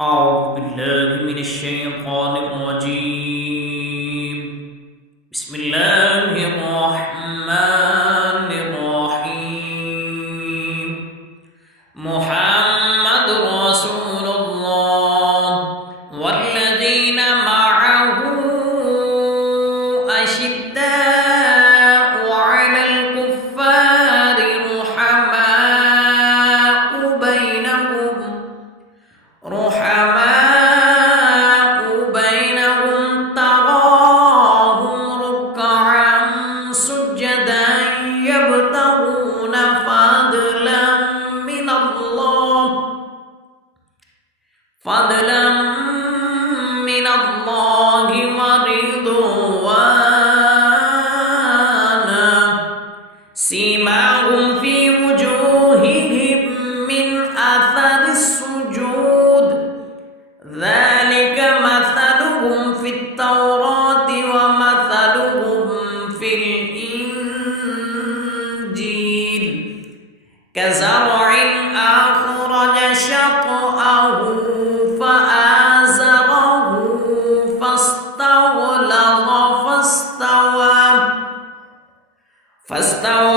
أعوذ بالله من الشيطان الرجيم. بسم الله الرحمن الرحيم. محمد رسول الله والذين معه أشداء على الكفار رحماء بينهم تراهم ركعا سجدا يبتغون فضلا من الله ورضوانا سيماهم في وجوههم من أثر السجود ذلك مثلهم في التوراة ومثلهم في الإنجيل كزرع أخرج شطأه فآزره فاستغلظ فاستوى